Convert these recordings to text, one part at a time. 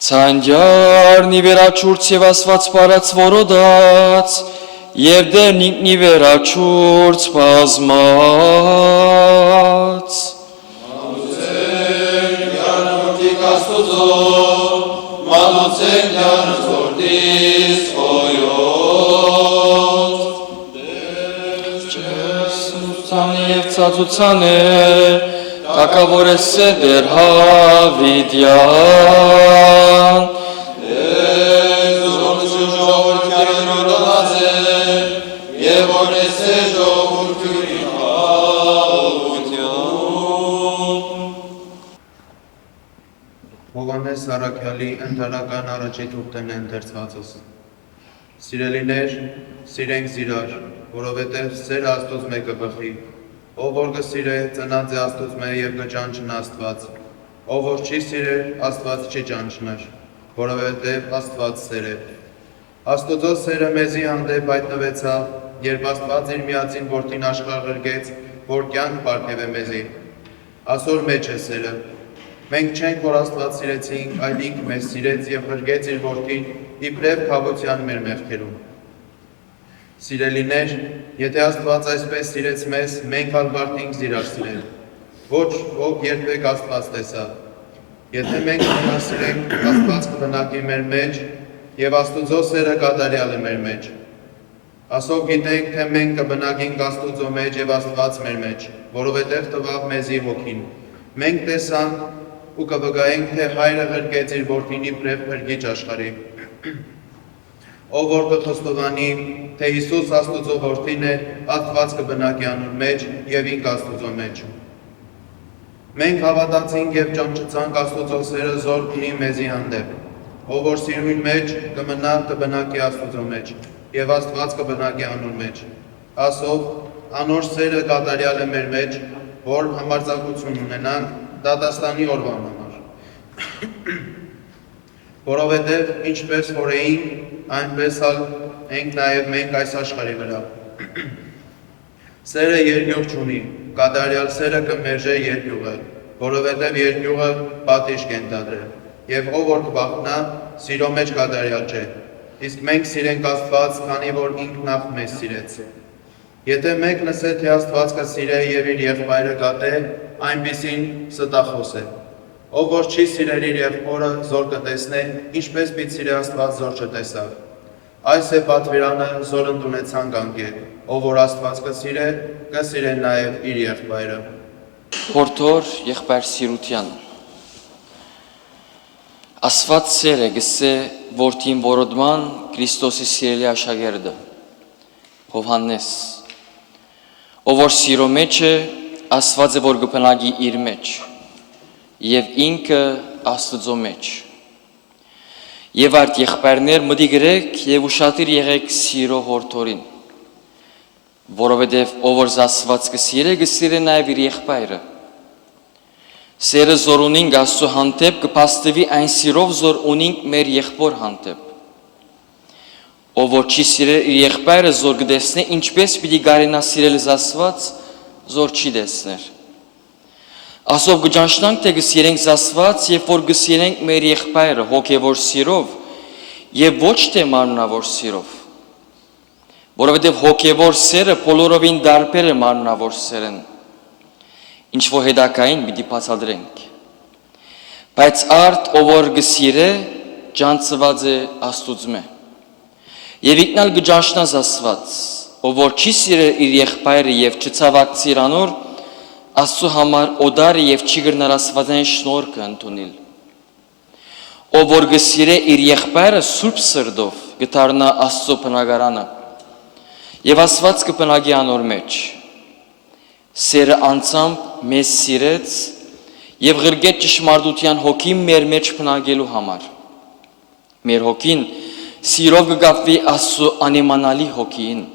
Ցանջարնի վերաչուրց եւ ասված բարած որոդած եւ դերնիկնի վերաչուրց բազմած Մալուցեն յանորդի կաստուծո մալուցեն յանորդիս հոյոց Ջեսուսանի եւ ցածուցանը Թակավորես է դեր հավիդյան Զորություն ժողորդյանը նորոնած է և որես է ժողորդյուրի հավության Հովանես Արաքյալի ընդհանական առաջի թուղթն ընթերցվածս Սիրելիներ, սիրենք զիրար, որովհետև սեր Աստուծո մեկը բխի Ով որ կսիրե, ծնած է Աստուծո և կճանչն Աստված, ով որ չի սիրեր, Աստված չի ճանչներ, որովհետև Աստված սեր է։ Աստուծո սերը մեզի հանդեպ հայտնվեցավ, երբ Աստված իր միածին որդին աշխարհ ղրկեց, որ կյանք պարգևե մեզի։ Այսօր մեջ է սերը։ Մենք չենք, որ Աստված սիրեցինք, այլ ինքը մեզ սիրեց և ղրկեց իր որդին իբրև քավության մեր մեղքերում։ Սիրելիներ, եթե Աստված այսպես սիրեց մեզ, մենք ալբարդինք զիրար սիրել, ոչ ով երբեք Աստված տեսա, եթե մենք սիրենք, Աստված կբնակի մեր մեջ և Աստուծո սերը կատարյալ է մեր մեջ։ Ասով գիտենք, թե մենք կբնակենք Աստուծո մեջ և Աստված մեր մեջ, որովհետև տվավ մեզի հոգին։ Մենք տեսանք ու կվգայենք, թե Հայրը ղրկեց իր որդին իբրև փրկիչ աշխարհի։ Ով որ կխստովանի, թե Հիսուս Աստուծո որդին է, Աստված կբնակի անոր մեջ և ինք Աստուծո մեջ։ Մենք հավատացինք և ճանչցանք Աստուծո սերը զոր ունի մեզի հանդեպ։ Ով որ սիրուն մեջ կմնա կբնակի Աստուծո մեջ և Աստված կբնակի անոր մեջ։ Ասով անոր սերը կատարյալ է մեր մեջ, որ համարձակություն ունենանք դատաստանի օրվան համար։ Որովհետև ինչպես որ էինք, այնպես ենք նաև մենք այս աշխարհի վրա։ Սերը երկյուղ չունի, կատարյալ սերը կմերժե երկյուղը, որովհետև երկյուղը պատիժ կենտրոնի, և ով որ կբախտնա, սիրո մեջ կատարյալ չէ։ Իսկ մենք սիրենք Աստված, քանի որ ինքն նախ մեզ սիրեց։ Եթե մեկ լսե, թե Աստված կսիրե և իր եղբայրը կատե, այնպիսին ստախոս է։ Ով որ չի սիրել իր եղբորը, զոր կտեսնե, ինչպես պիտի սիրե Աստված զոր չտեսավ։ Այս է պատվիրանը, զոր ընդունեցանք անգե, ով որ Աստված կսիրե, կսիրե նաև իր եղբայրը։ Հորթոր եղբայր սիրության Աստված սեր է գսե որդին որոդման Քրիստոսի սիրելի աշակերտը Հովհաննես Ով որ սիրո մեջ է Աստված է որ կբնակի իր մեջ և ինքը Աստծո մեջ Եվ արդ եղբայրներ մտի գրեք և ուշադիր եղեք սիրո հորթորին որովհետև ով որ Աստված կսիրե կսիրե նաև իր եղբայրը Սերը զոր ունինք Աստծո հանդեպ կփաստվի այն սիրով զոր ունինք մեր եղբոր հանդեպ Ով որ չի սիրել իր եղբայրը զոր կտեսնե ինչպես պիտի կարենա սիրել Աստված զոր չի տեսներ Ասով կճանչնանք թե կսիրենք Աստված և որ կսիրենք մեր եղբայրը հոգևոր սիրով և ոչ թե մարմնավոր սիրով որովհետև հոգևոր սերը բոլորովին տարբեր է մարմնավոր սերեն ինչ որ հետագային պիտի բացատրենք բայց արդ ով որ կսիրե ճանցված է Աստուծմե Եվ ինքնալ կճանչնաս Աստված ով որ չի սիրել իր եղբայրը և չցավակցիր անոր Աստծո համար օդար է և չի գրնար Աստվածային շնորհքը ընդունել Ով որ կսիրե իր եղբայրը սուրբ սրտով կդառնա Աստծո բնակարանը Եվ Աստված կբնակի անոր մեջ Սերը անձամբ մեզ սիրեց և ղրկեց ճշմարտության հոգին մեր մեջ բնակելու համար Մեր հոգին սիրով կկապվի Աստծո անիմանալի հոգին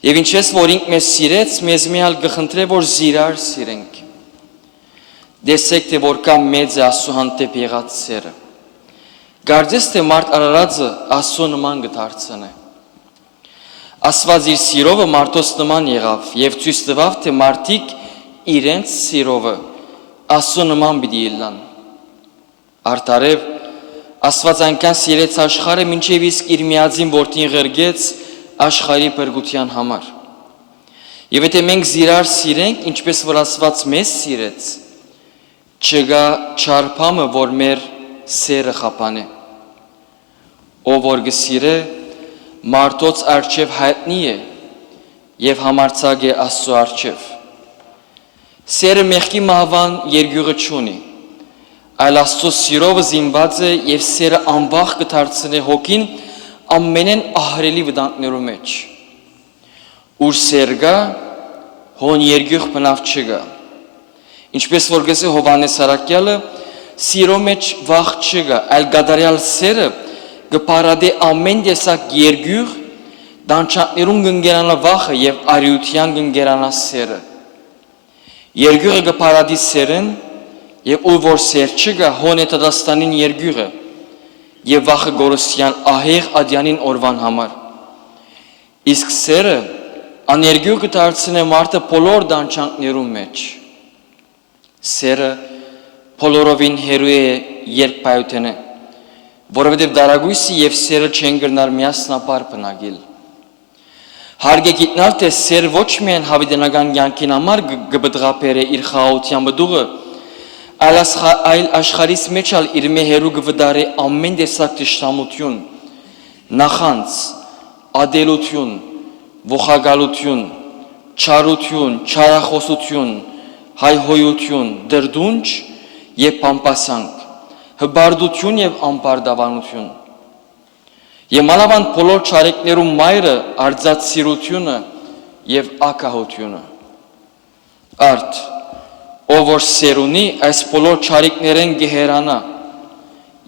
Եվ ինչպես որ ինք մեզ սիրեց, մեզ միալ կխնդրե, որ զիրար սիրենք Տեսեք, թե որքան մեծ է Աստծո հանդեպ եղած սերը Կարծես, թե մարդ արարածը Աստծո նման կդարձնե Աստված իր սիրովը մարդոց նման եղավ և ցույց տվավ, թե մարդիկ իրենց սիրովը Աստծո նման պիտի ելնան Արդարև Աստված այնքան սիրեց աշխարհը, մինչև իսկ իր միածին որդին ղրգեց աշխարհի փրկության համար։ Եվ եթե մենք զիրար սիրենք, ինչպես որ Աստված մեզ սիրեց, չգա չարփամը, որ մեր սերը խափանե։ Ով որ գսիրե, մարդոց արչև հայտնի է եւ համարցակ է Աստծո արչև։ Սերը մեղքի մահվան երկյուղը չունի, այլ Աստծո սիրովը զինված է եւ սերը անվախ կդարձնի հոգին ամենեն ահռելի վտանգներու մեջ։ Ուր սեր կա, հոն երկյուղ բնավ չկա։ Ինչպես որ գսե Հովհաննես Առաքյալը, սիրո մեջ վախ չկա, այլ գադարյալ սերը կփարադե ամեն տեսակ երկյուղ, դանչաններուն կընկերանա վախը եւ արիության կընկերանա սերը։ Երկյուղը կփարադի սերն եւ ու որ սեր չկա, հոն է Տադաստանին երկյուղը եւ վախը գորոսյան ահեղ ադյանին օրվան համար։ Իսկ սերը աներգյուղ կդարձնե մարդը բոլոր դանչանքներու մեջ։ Սերը բոլորովին հերու է երկպայութենը, որովհետև դարագույսի եւ սերը չեն գրնար միասնապար բնագիլ։ Հարկ է գիտնալ, թե սեր ոչ միայն հավիտենական կյանքին համար կբդղապեր է իր խաղաղության բդուղը, այլ աշխարհից մեջ ալ իր մե հերու կվդարի ամեն տեսակ թշնամություն, նախանց, ադելություն, ողագալություն, չարություն, չարախոսություն, հայհոյություն, դրդունջ եւ պամպասանք, հբարդություն եւ անպարտավանություն։ Եվ մանավանդ բոլոր չարիքներու մայրը արձած սիրությունը եւ ակահությունը։ Արդ, ով որ սեր ունի, այս բոլոր չարիքներեն գեհերանա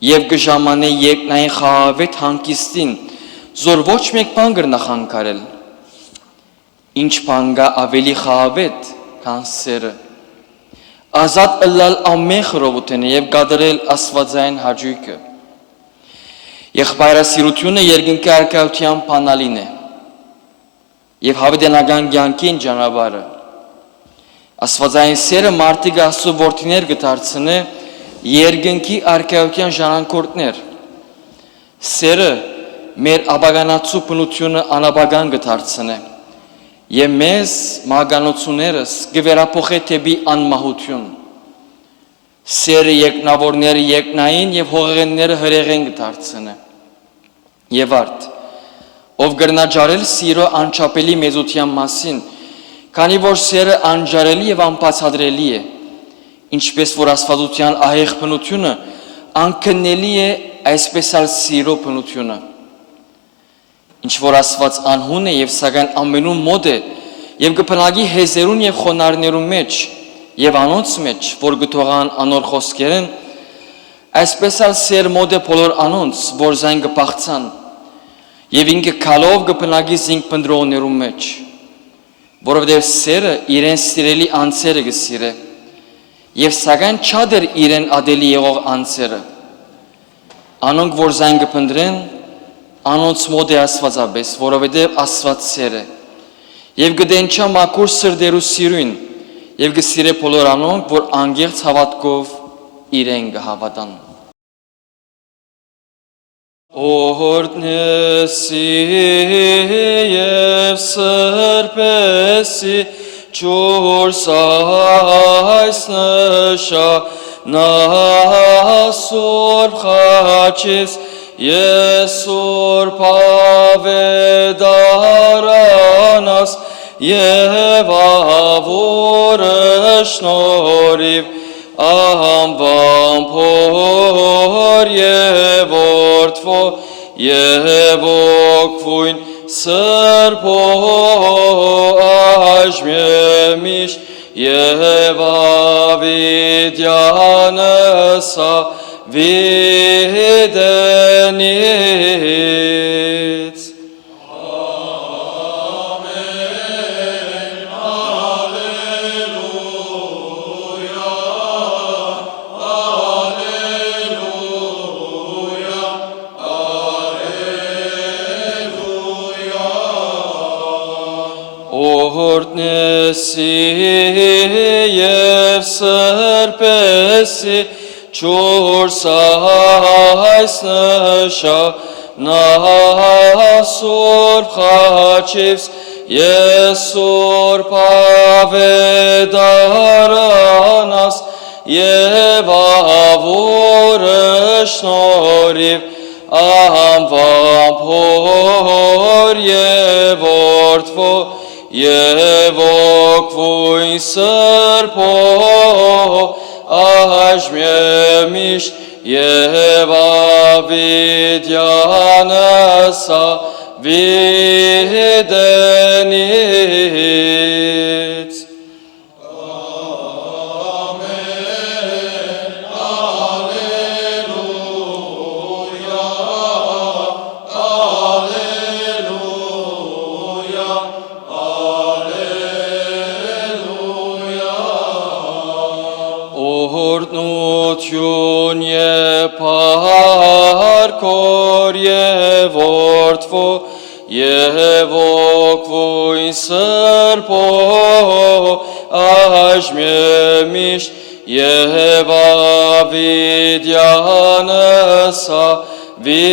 եւ կժամանե երկնային խաղաղավետ հանգիստին, զոր ոչ մեկ բան կրնա խանգարել։ Ինչ բան կա ավելի խաղաղավետ, քան սերը։ Ազատ ըլլալ ամեն խռովութենը եւ գադարել աստվածային հաճույքը։ Եղբայրասիրությունը երկնքի արքայության բանալին է եւ հավիտենական կյանքին ճանապարհը։ Աստվածային սերը մարդիկ Աստծո որդիներ կդարձնե երկնքի արքայության ժառանգորդներ։ Սերը մեր աբագանացու բնությունը անաբագան կդարձնե եւ մեզ մագանոցուներս կվերափոխե թեպի անմահություն։ Սերը երկնավորները երկնային եւ հողեղենները հրեղեն կդարձնե։ Եվ արդ, ով գրնաջարել սիրո անչափելի մեծության մասին, քանի որ սերը անջարելի եւ անբացատրելի է, ինչպես որ աստվածության ահեղ բնությունը անքննելի է, այսպես ալ սիրո բնությունը։ Ինչ որ Աստված անհուն է եւ սակայն ամենուն մոտ է եւ կփնագի հեզերուն եւ խոնարհներուն մեջ եւ անոնց մեջ, որ գթողան անոր խոսքերեն, այսպես ալ սեր մոտ է բոլոր անոնց, որ զայն կփախցան եւ ինքը քալով կփնագի զինք փնդրողներուն մեջ, որովհետեւ սերը իրեն սիրելի անձերը կսիրե եւ սակայն չադեր իրեն ադելի եղող անձերը։ Անոնք որ զայն կփնդրեն, անոնց մոտ է Աստվածաբես, որովհետև Աստված սեր է, և գդենչա մաքուր սրդերու սիրույն, և գսիրե բոլոր անոնք, որ անգեղծ հավատքով իրեն կհավատան։ Օրհնեսի և սրբեսի չորս այս նշա նասորբ խաչես Եսուր պավեդարանաս և ավորը շնորիվ ամբան փոր և որդվո և ոգվույն սրբո աժմեմիշ և ավիդյանսա Videnic. Amen. Alleluia. Alleluia. Alleluia. Օրհնեսի և սրբեսի Շուրսայս նշանասուրբ խաչիվս ես սուրբ ավետարանաս և ավուրը շնորհիվ անվամբ հոր և որդվո և օգվույն սրբո այժմեմիշտ և ավիդյանս ավիդենից Օրհնություն և փառքոր և որդվո և օգվույն սրբո այժմեմիշտ և ավիդյանս ավիդենից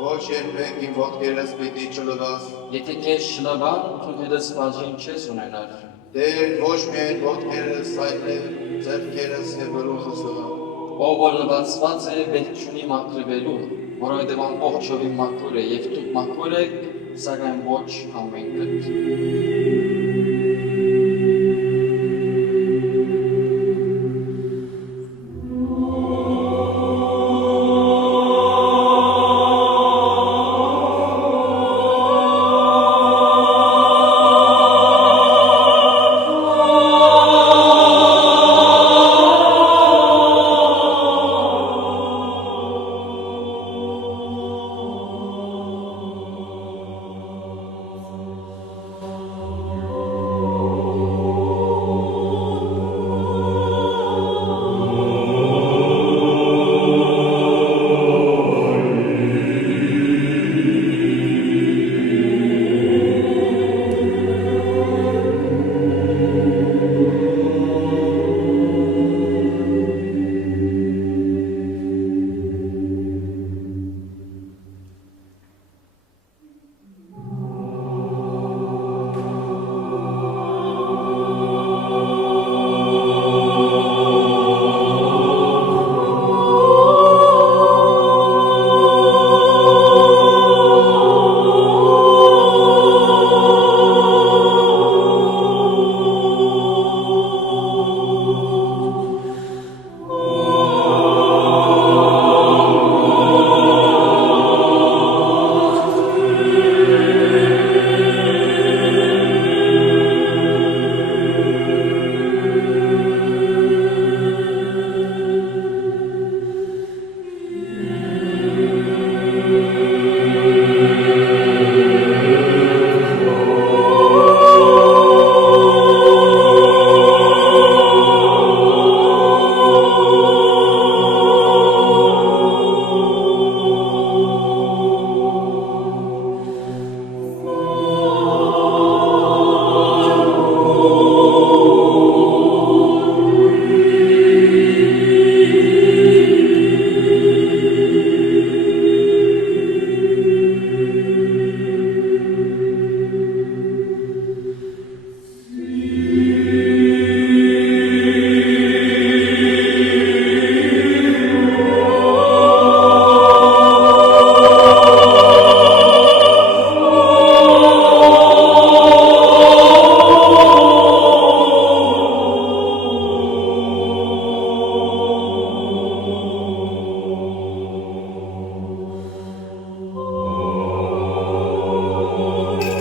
Ոչ երբեք իմ ոտքերս պիտի չլվաս, Եթե քեզ շնորհան, դու հետս բաժին չես ունենալ Տեր ոչ միայն ոտքերս, այլև ձեռքերս և գլուխս լվա Ով որ լվացված է, պետք չունի մաքրվելու, որովհետև ամբողջովին մաքուր է և դուք մաքուր եք, սակայն ոչ ամենքդ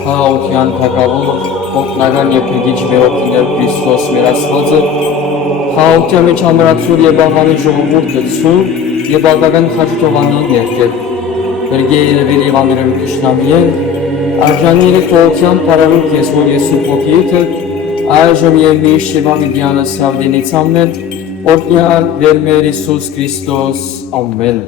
խաղաղության թագավոր, օգնական եւ փրկիչ մեր օգնել Քրիստոս մեր Աստվածը, խաղաղության մեջ ամրացուր եւ աղավի ժողովուրդը ցույց եւ բավական խաչտովանի ներքև, վերգեյրևիր եւ ամիրով կշնամիեն, արժանիրը քողության պարարուկ ես, որ ես ու փոքիիթը, այժմ եւ միշտ եւ ամիդյանս հավդենից ամեն, օրդյալ դեր մեր Իսուս Քրիստոս, ամեն։